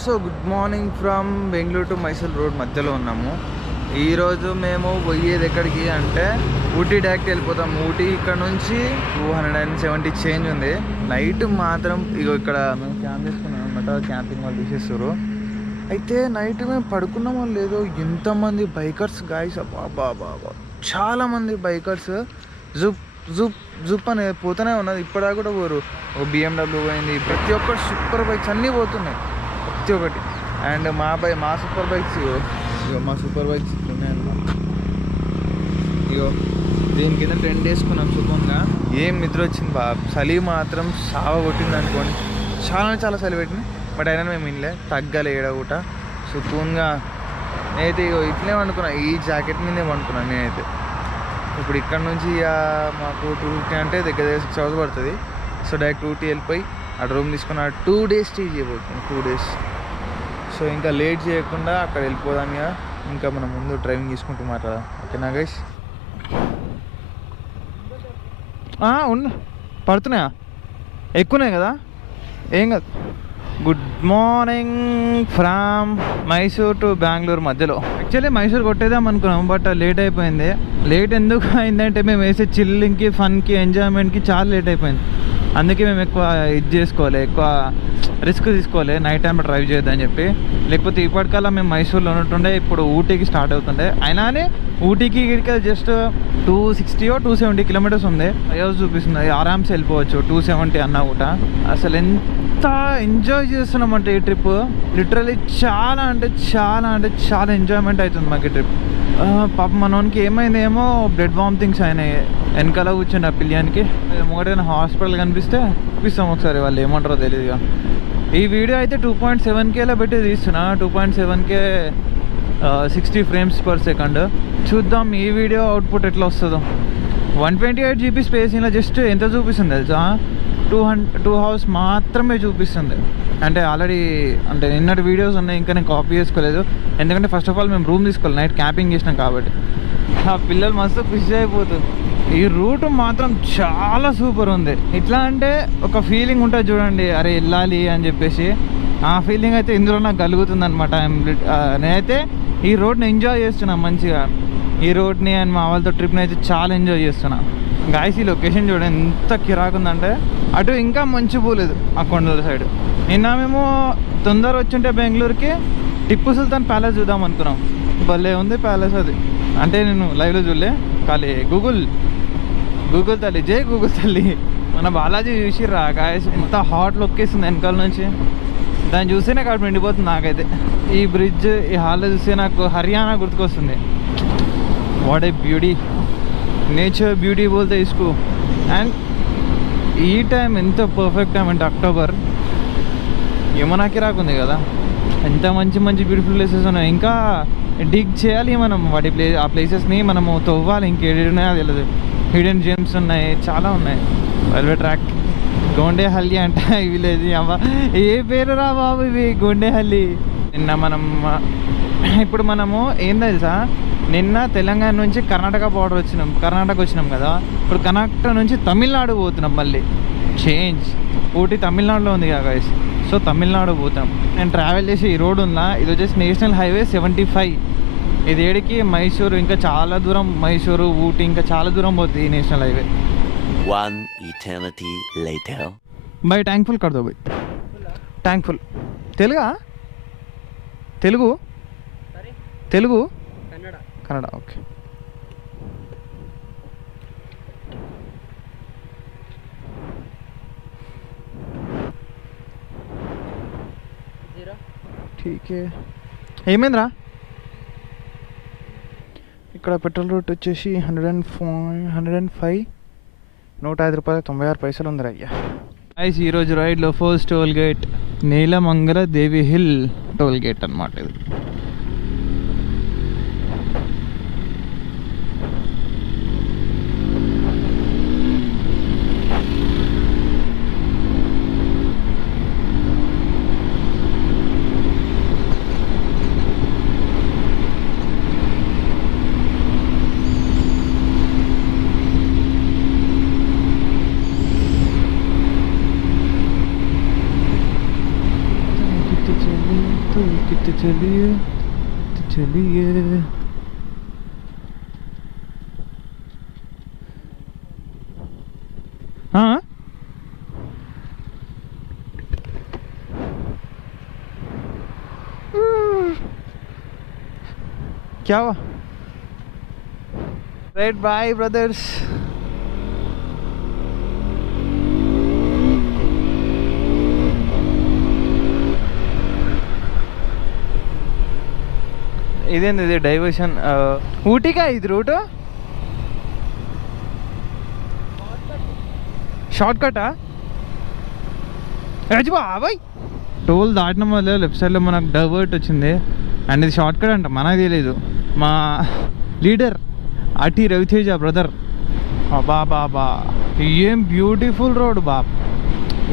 So good morning from Bengaluru to Mysore road మధ్యలో ఉన్నాము. ఈరోజు మేము పోయేది ఎక్కడికి అంటే ఊటీ డైరెక్ట్ వెళ్ళిపోతాం. ఊటీ ఇక్కడ నుంచి 270 చేంజ్ ఉంది. నైట్ మాత్రం ఇగో ఇక్కడ మేము క్యాంప్ చేసుకున్నాం అనమాట. క్యాంపింగ్ వాళ్ళు తీసేస్తారు. అయితే నైట్ మేము పడుకున్నామో లేదో ఎంతమంది బైకర్స్ గాయస్, బాబా చాలామంది బైకర్స్ జుప్ జుప్ జుప్ అని పోతూనే ఉన్నది. ఇప్పటిదాకా కూడా పోరు. ఓ BMW పోయింది. ప్రతి ఒక్కటి సూపర్ బైక్స్ అన్నీ పోతున్నాయి ప్రతి ఒక్కటి. అండ్ మా సూపర్ బైక్స్ ఇగో మా సూపర్ బైక్స్ ఉన్నాయి అన్నమాట. ఇగో దీని కింద 10 వేసుకున్నాం సుఖంగా. ఏం నిద్ర వచ్చింది చలి మాత్రం సావ కొట్టింది అనుకోండి. చాలా చలి పెట్టింది. బట్ అయినా మేము ఇన్లే తగ్గాలి ఏడగుట సుఖంగా. నేనైతే ఇగో ఇట్లే వండుకున్నా, ఈ జాకెట్ మీదే వండుకున్నాను నేనైతే. ఇప్పుడు ఇక్కడ నుంచి మాకు 250 అంటే దగ్గర 6 hours పడుతుంది. సో డైరెక్ట్ ఊటీ వెళ్ళిపోయి ఆ రూమ్ తీసుకుని 2 days స్టే చేయబోతున్నాం. 2 days. సో ఇంకా లేట్ చేయకుండా అక్కడ వెళ్ళిపోదాం. ఇంకా మనం ముందు డ్రైవింగ్ తీసుకుంటూ మాట్లాడదాం. ఓకేనా గైస్? పడుతున్నాయా? ఎక్కువనే కదా, ఏం కాదు. Good morning from Mysore to Bengaluru మధ్యలో. యాక్చువల్లీ మైసూర్ కొట్టేద్దాం అనుకున్నాం, బట్ లేట్ అయిపోయింది. లేట్ ఎందుకు అయిందంటే మేము వేసే చిల్లింగ్కి, ఫన్కి, ఎంజాయ్మెంట్కి చాలా లేట్ అయిపోయింది. అందుకే మేము ఎక్కువ చేసుకోవాలి, ఎక్కువ రిస్క్ తీసుకోవాలి నైట్ టైంలో డ్రైవ్ చేయొద్దని చెప్పి. లేకపోతే ఇప్పటికల్లా మేము మైసూర్లో ఉంటుండే, ఇప్పుడు ఊటీకి స్టార్ట్ అవుతుండే. అయినానే ఊటీకి ఇక్కడికి జస్ట్ 260 or 270 kilometers ఉంది. అయోస్ చూపిస్తుంది, ఆరామ్స్ వెళ్ళిపోవచ్చు 270 అన్నా కూడా. అసలు ఎంత ఎంజాయ్ చేస్తున్నామంటే ఈ ట్రిప్ లిటరలీ చాలా ఎంజాయ్మెంట్ అవుతుంది మాకు ఈ ట్రిప్. పాప మనోనికి ఏమైందేమో బ్లడ్ వామిటింగ్స్ అయినాయి. వెనకాల కూర్చొని ఆ పిల్లియానికి ఒకటైనా హాస్పిటల్ కనిపిస్తే చూపిస్తాం ఒకసారి, వాళ్ళు ఏమంటారో తెలియదుగా. ఈ వీడియో అయితే 2.7Kలో పెట్టి తీస్తున్నా. 2.7K 60 frames per second. చూద్దాం ఈ వీడియో అవుట్పుట్ ఎట్లా వస్తుందో. 128 GB స్పేస్ ఇలా జస్ట్ ఎంత చూపిస్తుంది తెలుసా? 2 hours మాత్రమే చూపిస్తుంది. అంటే ఆల్రెడీ అంటే నిన్నటి వీడియోస్ ఉన్నాయి, ఇంకా నేను కాపీ చేసుకోలేదు. ఎందుకంటే ఫస్ట్ ఆఫ్ ఆల్ మేము రూమ్ తీసుకోవాలి, నైట్ క్యాంపింగ్ చేసినాం కాబట్టి. ఆ పిల్లలు మస్తు ఖుషి అయిపోతుంది. ఈ రూట్ మాత్రం చాలా సూపర్ ఉంది. ఇట్లా అంటే ఒక ఫీలింగ్ ఉంటుంది చూడండి, అరే వెళ్ళాలి అని చెప్పేసి. ఆ ఫీలింగ్ అయితే ఇందులో నాకు కలుగుతుంది అనమాట. నేనైతే ఈ రోడ్ని ఎంజాయ్ చేస్తున్నా మంచిగా. ఈ రోడ్ని అండ్ మా వాళ్ళతో ట్రిప్ని అయితే చాలా ఎంజాయ్ చేస్తున్నా. గాయస్ ఈ లొకేషన్ చూడండి ఎంత కిరాకుందంటే, అటు ఇంకా మంచి పోలేదు ఆ కొండల సైడ్. నిన్న మేము తొందర వచ్చుంటే బెంగళూరుకి టిప్పు సుల్తాన్ ప్యాలెస్ చూద్దాం అనుకున్నాం. భలే ఉంది ప్యాలెస్ అది. అంటే నేను లైవ్లో చూడలే, ఖాళీ గూగుల్ తల్లి, జై గూగుల్ తల్లి. మన బాలాజీ చూసిర్రా గాయస్, ఎంత హాట్ లొకేషన్ వెనకాల నుంచి. దాన్ని చూస్తేనే కాబట్టి నిండిపోతుంది నాకైతే. ఈ బ్రిడ్జ్, ఈ హాల్లో చూస్తే నాకు హర్యానా గుర్తుకొస్తుంది. What a beauty, nature beauty బోల్తే ఇస్కు. అండ్ ఈ టైం ఎంత పర్ఫెక్ట్ టైం అంటే అక్టోబర్. యమునాకి రాకుంది కదా, ఎంత మంచి బ్యూటిఫుల్ ప్లేసెస్ ఉన్నాయి. ఇంకా డిగ్ చేయాలి మనం ఆ ప్లేసెస్ని మనము తవ్వాలి. ఇంకేడున్నాయో అది తెలియదు. హిడెన్ జెమ్స్ ఉన్నాయి, చాలా ఉన్నాయి. రైల్వే ట్రాక్, గోండేహల్లి అంట ఈ విలేజ్. అవ్వ ఏ పేరు రా బాబు ఇవి, గోండేహల్లి. ఇప్పుడు మనము ఏం తెలుసా, నిన్న తెలంగాణ నుంచి కర్ణాటక బార్డర్ వచ్చినాం కదా. ఇప్పుడు కర్ణాటక నుంచి తమిళనాడు పోతున్నాం మళ్ళీ. చేంజ్. ఊటీ తమిళనాడులో ఉంది కదా గైస్. సో తమిళనాడు పోతాం. నేను ట్రావెల్ చేసి ఈ రోడ్ ఉందా, ఇది వచ్చేసి నేషనల్ హైవే 75. ఇది ఏడికి మైసూరు, ఇంకా చాలా దూరం. మైసూరు, ఊటీ ఇంకా చాలా దూరం పోతుంది ఈ national highway. One eternity later. Bye tankful కర్దో bye, tankful. Telugu Kannada okay. ఠీకే. ఏమైందిరా? ఇక్కడ పెట్రోల్ రేట్ వచ్చేసి 105, 105 రూపాయలు 96 పైసలు ఉందిరా అయ్యా. ఐస్ ఈరోజు రైడ్లో ఫస్ట్ టోల్ గేట్ నీలమంగళ దేవి హిల్ టోల్ గేట్ అనమాట ఇది. तो कितने चलिए चलिए हाँ क्या हुआ राइट बाय ब्रदर्स ఇదేంది ఇది డైవర్షన్ ఊటీకా ఇది రూట్ షార్ట్ కటా రాజుబా బాయ్ టోల్ దాటిన వల్ల లెఫ్ట్ సైడ్లో మనకు డైవర్ట్ వచ్చింది అండ్ ఇది షార్ట్ కట్ అంట మనకు తెలియదు మా లీడర్ అటి రవితేజ బ్రదర్ బా బాబా ఏం బ్యూటిఫుల్ రోడ్ బాబ్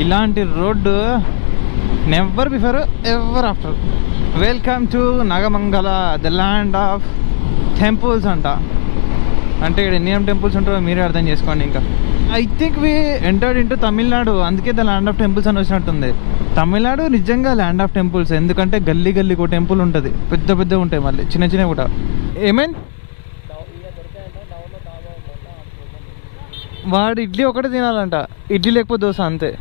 ఇలాంటి road never before ever after welcome to Nagamangala the land of temples అంట అంటే ఇక్కడ ఎన్ని టెంపుల్స్ ఉంటారో మీరే అర్థం చేసుకోండి ఇంకా I think we entered into Tamil Nadu అందుకే ద ల్యాండ్ ఆఫ్ టెంపుల్స్ అని వచ్చినట్టుంది తమిళనాడు నిజంగా ల్యాండ్ ఆఫ్ టెంపుల్స్ ఎందుకంటే గల్లీ గల్లీకి ఒక టెంపుల్ ఉంటుంది పెద్ద పెద్ద ఉంటాయి మళ్ళీ చిన్న చిన్నవి కూడా ఏమైంది వాడు ఇడ్లీ ఒకటే తినాలంట ఇడ్లీ లేకపోతే దోశ అంతే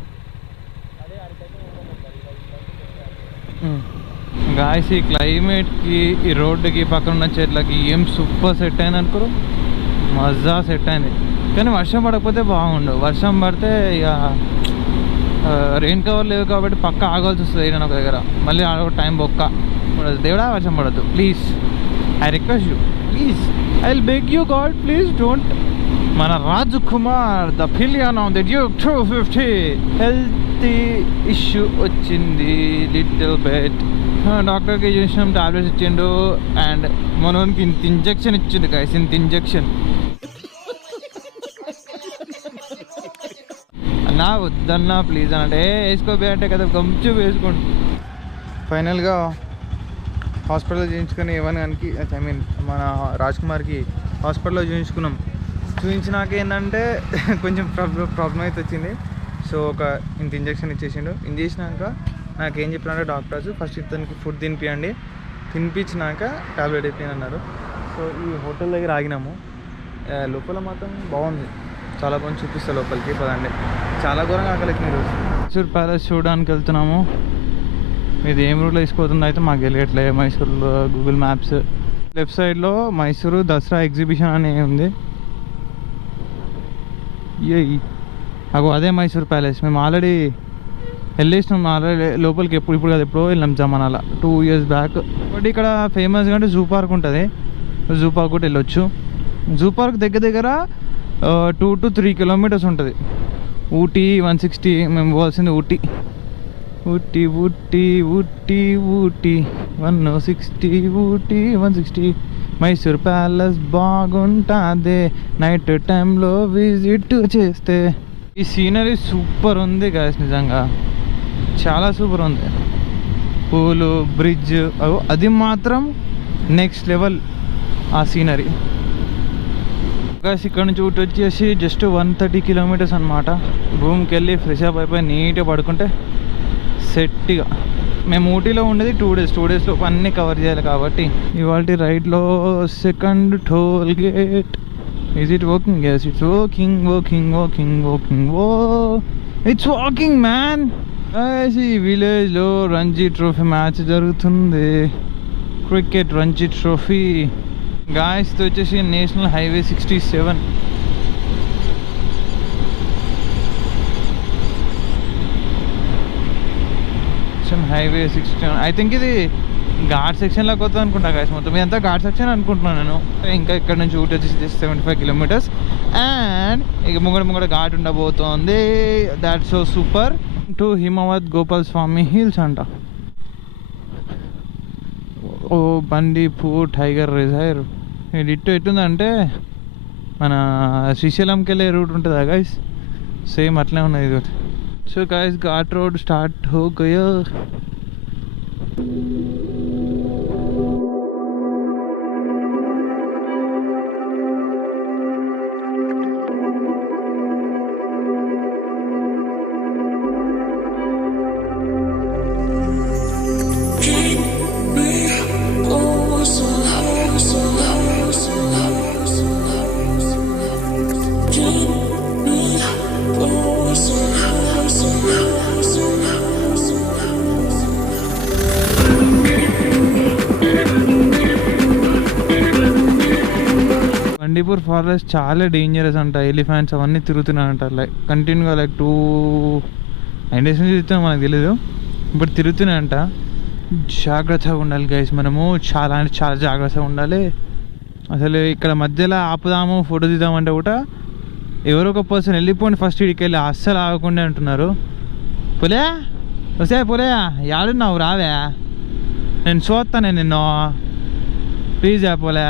గాయస్ ఈ క్లైమేట్కి ఈ రోడ్డుకి పక్కన ఉన్న చెట్లకి ఏం సూపర్ సెట్ అయింది అనుకో మజా సెట్ అయింది కానీ వర్షం పడకపోతే బాగుండు వర్షం పడితే ఇక రెయిన్ కవర్ లేవు కాబట్టి పక్క ఆగాల్సి వస్తుంది ఏదైనా ఒక దగ్గర మళ్ళీ టైం బొక్క దేవుడా వర్షం పడద్దు please I request you please I will beg you god please don't మన Raj Kumar the pillion on the Duke 250 health issue వచ్చింది లిటిల్ బెట్ డాక్టర్కి చూసినాం టాబ్లెట్స్ ఇచ్చిండు అండ్ మనోనికి ఇంత ఇంజెక్షన్ ఇచ్చిండు గైస్ ఇంత ఇంజెక్షన్ అన్నా వద్దన్నా ప్లీజ్ అంటే వేసుకోబే అంటే కదా కొంచెం వేసుకోండి ఫైనల్గా హాస్పిటల్లో చూపించుకొని ఇవ్వడానికి ఐ మీన్ మన రాజ్ కుమార్కి హాస్పిటల్లో చూపించినాక ఏంటంటే కొంచెం ప్రాబ్లం అయితే వచ్చింది సో ఒక ఇంత ఇంజెక్షన్ ఇచ్చేసిండు ఇంజేసినాక నాకేం చెప్పినారంటే డాక్టర్స్ ఫస్ట్ ఇతనికి ఫుడ్ తినిపించినాక టాబ్లెట్ అయిపోయింది అన్నారు సో ఈ హోటల్ దగ్గర ఆగినాము లోపల మాత్రం బాగుంది చాలా బాగుంది చూపిస్తా లోపలికి పదండి చాలా ఘోరంగా ఆకలికి మీరు మైసూర్ ప్యాలెస్ చూడడానికి వెళ్తున్నాము ఇది ఏం రూట్లో తీసుకోతుందో అయితే మాకు తెలియట్లే మైసూర్లో గూగుల్ మ్యాప్స్ లెఫ్ట్ సైడ్లో మైసూరు దసరా ఎగ్జిబిషన్ అని ఉంది అదే మైసూర్ ప్యాలెస్ మేము ఆల్రెడీ వెళ్ళేసినాం ఆల్రెడీ లోపలికి ఇప్పుడు కదా ఎప్పుడో వెళ్ళాం జమానాల 2 years బ్యాక్ బట్ ఇక్కడ ఫేమస్గా అంటే జూ పార్క్ ఉంటుంది జూ పార్క్ కూడా వెళ్ళొచ్చు జూ పార్క్ దగ్గర 2 to 3 kilometers ఉంటుంది ఊటీ 160 మేము పోవాల్సింది ఊటీ 160 ఊటీ 160 మైసూర్ ప్యాలెస్ బాగుంటుంది నైట్ టైంలో విజిట్ చేస్తే ఈ సీనరీ సూపర్ ఉంది గాయస్ నిజంగా చాలా సూపర్ ఉంది పూలు బ్రిడ్జ్ అది మాత్రం నెక్స్ట్ లెవెల్ ఆ సీనరీ గాయస్ ఇక్కడ నుంచి ఊటి వచ్చేసి జస్ట్ 130 kilometers అనమాట రూమ్కి వెళ్ళి ఫ్రెష్ అప్ అయిపోయి నీట్గా పడుకుంటే సెట్గా మేము ఊటీలో ఉండేది 2 days 2 daysలో అన్నీ కవర్ చేయాలి కాబట్టి ఇవాళ రైడ్లో second toll gate is it working yes it's working it's working man ఈ విలేజ్లో రంజీ ట్రోఫీ మ్యాచ్ జరుగుతుంది క్రికెట్ రంజీ ట్రోఫీ గాయస్ వచ్చేసి national highway 67 highway 67 I think ఇది ఘాట్ సెక్షన్లోకి వస్తుంది అనుకుంటా గాయస్ మొత్తం ఇదంతా ఘాట్ సెక్షన్ అనుకుంటున్నాను నేను ఇంకా ఇక్కడ నుంచి ఊటీ వచ్చేసి 75 kilometers అండ్ ఇక ముంగడ ఘాట్ ఉండబోతోంది that so super to Himavad Gopal Swamy hills అంట ఓ బండిపూర్ టైగర్ రిజర్వ్ ఇది ఎట్టుందంటే మన శ్రీశైలంకి వెళ్ళే రూట్ ఉంటుందా గాయస్ సేమ్ అట్లే ఉన్నది ఇది so guys ghat road start హో గయా King బండిపూర్ ఫారెస్ట్ చాలా డేంజరస్ అంట, ఎలిఫెంట్స్ అవన్నీ తిరుగుతున్నాయంట, లైక్ కంటిన్యూగా లైక్ 2 డేస్ నుంచి తిరుగుతున్నా, మనకు తెలీదు, ఇప్పుడు తిరుగుతున్నాయంట. జాగ్రత్తగా ఉండాలి గైస్, మనము చాలా అంటే చాలా జాగ్రత్తగా ఉండాలి. అసలు ఇక్కడ మధ్యలో ఆపుదాము ఫోటో తీద్దామంటే కూడా ఎవరో ఒక పర్సన్ వెళ్ళిపోండి ఫస్ట్ ఇడికి వెళ్ళి అస్సలు ఆగకుండా అంటున్నారు. పోలే వస్తే పోలే, యాడున్నావు రావే, నేను చూస్తానే నిన్ను, ప్లీజ్ పోలే,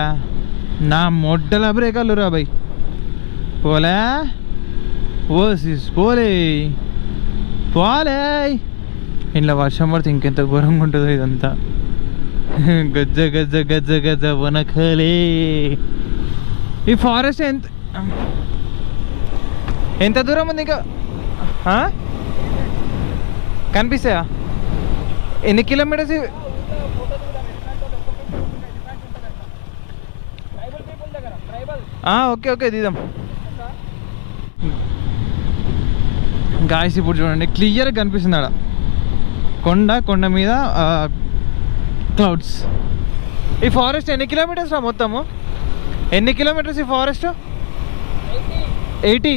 నా మొడ్డల బ్రేకాలు రా బై, పోలే ఓసిస్ పోలే పోలే. ఇంట్లో వర్షం పడితే ఇంకెంత ఘోరంగా ఉంటుందో ఇదంతా. గజ్జ గజ్జ గజ్జ గజ్జ వనకలే. ఈ ఫారెస్ట్ ఎంత దూరం ఉంది ఇంకా కనిపిస్తాయా? ఎన్ని కిలోమీటర్స్? ఓకే ఓకే తీద్దాం గాయస్. ఇప్పుడు చూడండి క్లియర్గా కనిపిస్తుంది ఆడ కొండ మీద క్లౌడ్స్. ఈ ఫారెస్ట్ ఎన్ని కిలోమీటర్స్ రా మొత్తము? ఎన్ని కిలోమీటర్స్ ఈ ఫారెస్ట్? 80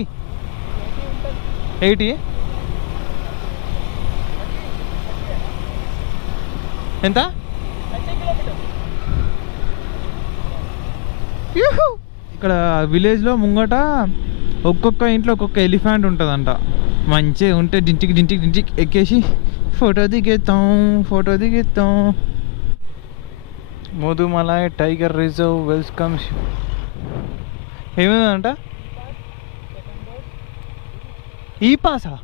ఎంత? ఇక్కడ విలేజ్లో ముంగట ఒక్కొక్క ఇంట్లో ఒక్కొక్క ఎలిఫెంట్ ఉంటుందంట. మంచిగా ఉంటే డింటికి ఎక్కేసి ఫోటో దిగేస్తాం. Mudumalai tiger reserve welcomes. ఏమైందంట? ఈ పాసా?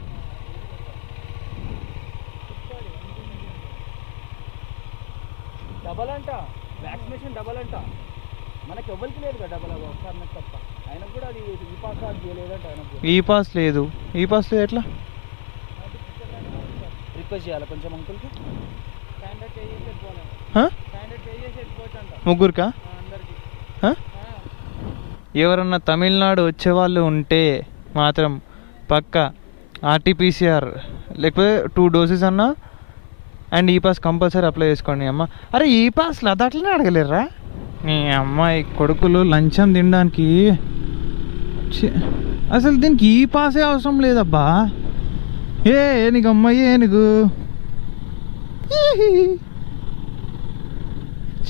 డబల్ అంట, వ్యాక్సినేషన్ డబల్ అంట. మనకి ఎవరికి లేదు కదా డబల్, ఒకసారి నాకు తప్ప. ఆయనకు కూడా అది ఈ పాస్ చేయలేదంట. ఈ పాస్ లేదు ఎట్లా? రిక్వెస్ట్ చేయాలి కొంచెం అంకుల్కి. ముగ్గురుకా? ఎవరన్నా తమిళనాడు వచ్చేవాళ్ళు ఉంటే మాత్రం పక్క ఆర్టీపీసీఆర్ లేకపోతే 2 డోసెస్ అన్నా అండ్ ఈ పాస్ కంపల్సరీ అప్లై చేసుకోండి అమ్మ. అరే ఈ పాస్లు అది అట్లనే అడగలేరా నీ అమ్మాయి కొడుకులు లంచం తినడానికి? అసలు దీనికి ఈ పాసే అవసరం లేదబ్బా. ఏనుగు అమ్మాయి ఏనుగు,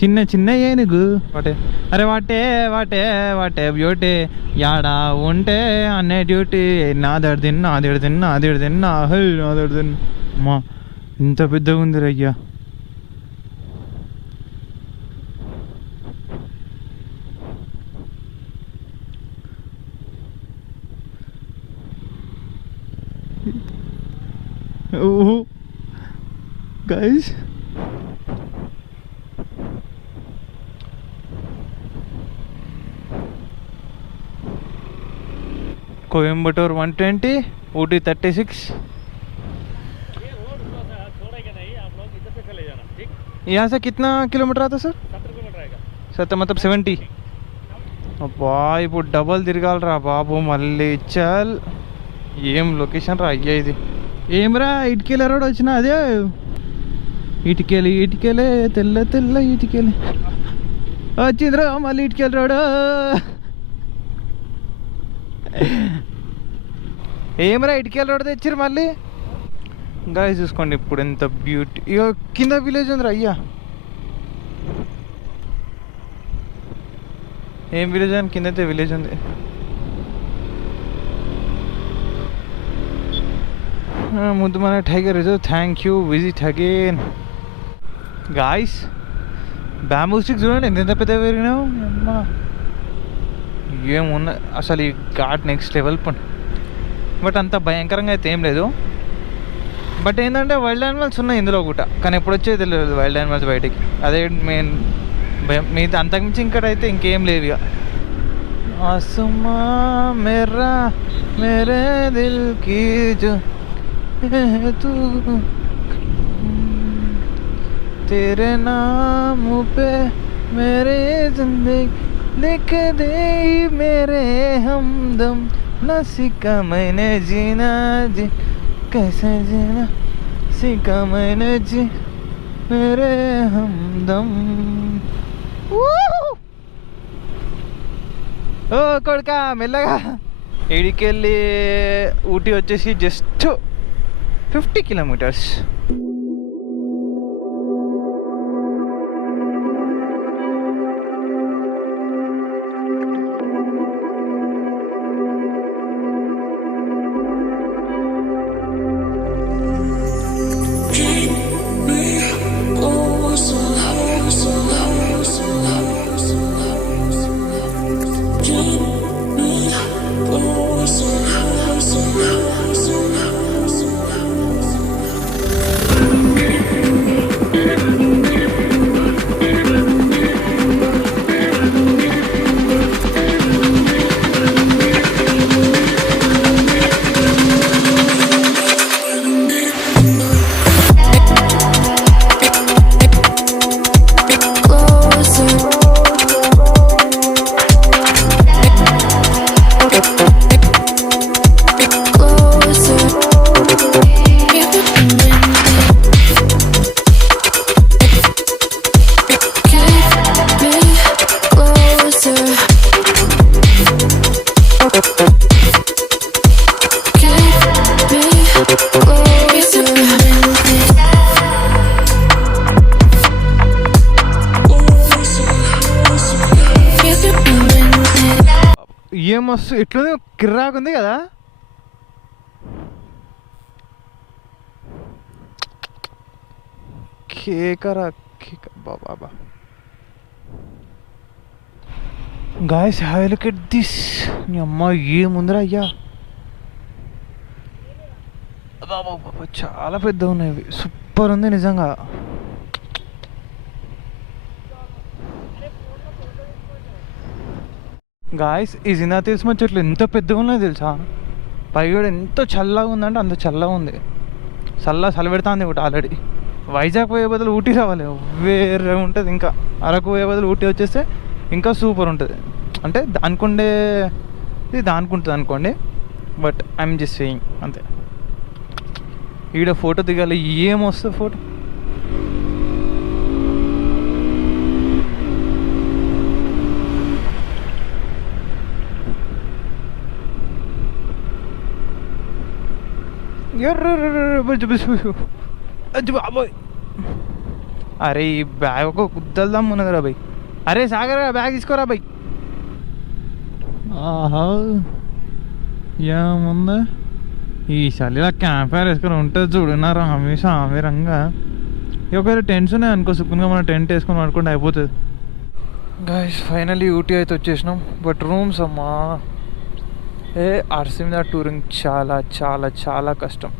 చిన్న ఏనుగు వాటే. అరే వాటే బ్యూటీ యాడా ఉంటే అన్నే డ్యూటీ. నాదడి తిన్నా అమ్మా ఇంత పెద్దగా ఉంది రయ్యా. ఓహో గైస్, कोयम्बटूर 120, ऊटी 36. यहाँ से कितना किलोमीटर आता सर? 70 किलोमीटर आएगा. 70 मतलब 70. అబ్బా ఇప్పుడు డబల్ తిరగాలరా బాబు మళ్ళీ. చల్ ఏం లొకేషన్ రా అయ్యా ఇది. ఏమరా ఇటుకెళ్ళి రోడ్ వచ్చినా అదే ఇటుకెళ్ళి తెల్ల ఇటుకెళ్ళి వచ్చిందిరా మళ్ళీ ఇటుకెళ్ళి రోడ్. ఏమరా ఇటుకెళ్ళి రోడ్ తెచ్చిరు మళ్ళీ. గాయ చూసుకోండి ఇప్పుడు ఎంత బ్యూటీ. ఇక కింద విలేజ్ ఉందిరా అయ్యా. ఏం విలేజ్ అని కింద అయితే విలేజ్ ఉంది. Mudumalai tiger reserve. Thank you, visit again. Guys bamboo stick చూడండి ఎంత పెద్ద పెరిగినావు అమ్మా. ఏమున్నా అసలు ఈ ఘాట్ నెక్స్ట్ లెవెల్ పని. బట్ అంత భయంకరంగా అయితే ఏం లేదు. బట్ ఏంటంటే వైల్డ్ యానిమల్స్ ఉన్నాయి ఇందులో కూడా, కానీ ఎప్పుడు వచ్చేది తెలియదు వైల్డ్ యానిమల్స్ బయటికి. అదే మెయిన్ భయం. మీది అంతకుమించి ఇంకటైతే ఇంకేం లేవు ఇక. ఆసుమా మేరా మేరే దిల్ కీ జో తూ तेरे नाम पे मेरे जिंदगी लिख दे मेरे हमदम. न सीखा मैंने जीना जी कैसे जीना सीखा मैंने जी मेरे हमदम. ఓ కొడుక మెల్లగా. ఇడికెళ్ళి ఊటీ వచ్చేసి జస్ట్ 50 కిలోమీటర్స్. ఏమొస్తు ఎట్లుంది, కిర్రాకుంది కదా. కేకరా కేక బాబా. Guys have a look at this. నీ అమ్మ ఏముందిరా అయ్యా, బాబా చాలా పెద్దగా ఉన్నాయి. సూపర్ ఉంది నిజంగా. గాయస్ ఈ జినా తెలిసిన చెట్లు ఎంత పెద్దగా ఉన్నాయి తెలుసా. పైగా ఎంత చల్లగా ఉందంటే అంత చల్లగా ఉంది. చలి పెడుతుంది ఒకటి ఆల్రెడీ. వైజాగ్ పోయే బదులు ఊటీ రావాలి, వేరే ఉంటుంది. ఇంకా అరకు పోయే బదులు ఊటీ వచ్చేస్తే ఇంకా సూపర్ ఉంటుంది. అంటే దానికుండే ఇది దానికి ఉంటుంది అనుకోండి, బట్ ఐఎమ్ జస్ట్ సేయింగ్ అంతే. ఈడ ఫోటో దిగాలి, ఏమొస్తుంది ఫోటో. బాబోయ్, అరే ఈ బ్యాగ్ ఒక కుద్దల్దాం ఉన్నదిరా భయ్. అరే సాగర్ బ్యాగ్ తీసుకోరా భయ్. ఆహా ఏముందా ఈ చలిలా క్యాంప్ ఫైర్ వేసుకొని ఉంటుంది చూడున్నారు హమేషా ఆమెరంగా. ఒకవేళ టెంట్స్ ఉన్నాయి అనుకో, సుఖంగా మనం టెంట్ వేసుకొని పడుకుంటే అయిపోతుంది. గాయస్ ఫైనల్లీ ఊటీ అయితే వచ్చేసినాం. బట్ రూమ్స్ అమ్మా, ఆర్సీ మీద టూరింగ్ చాలా చాలా చాలా కష్టం.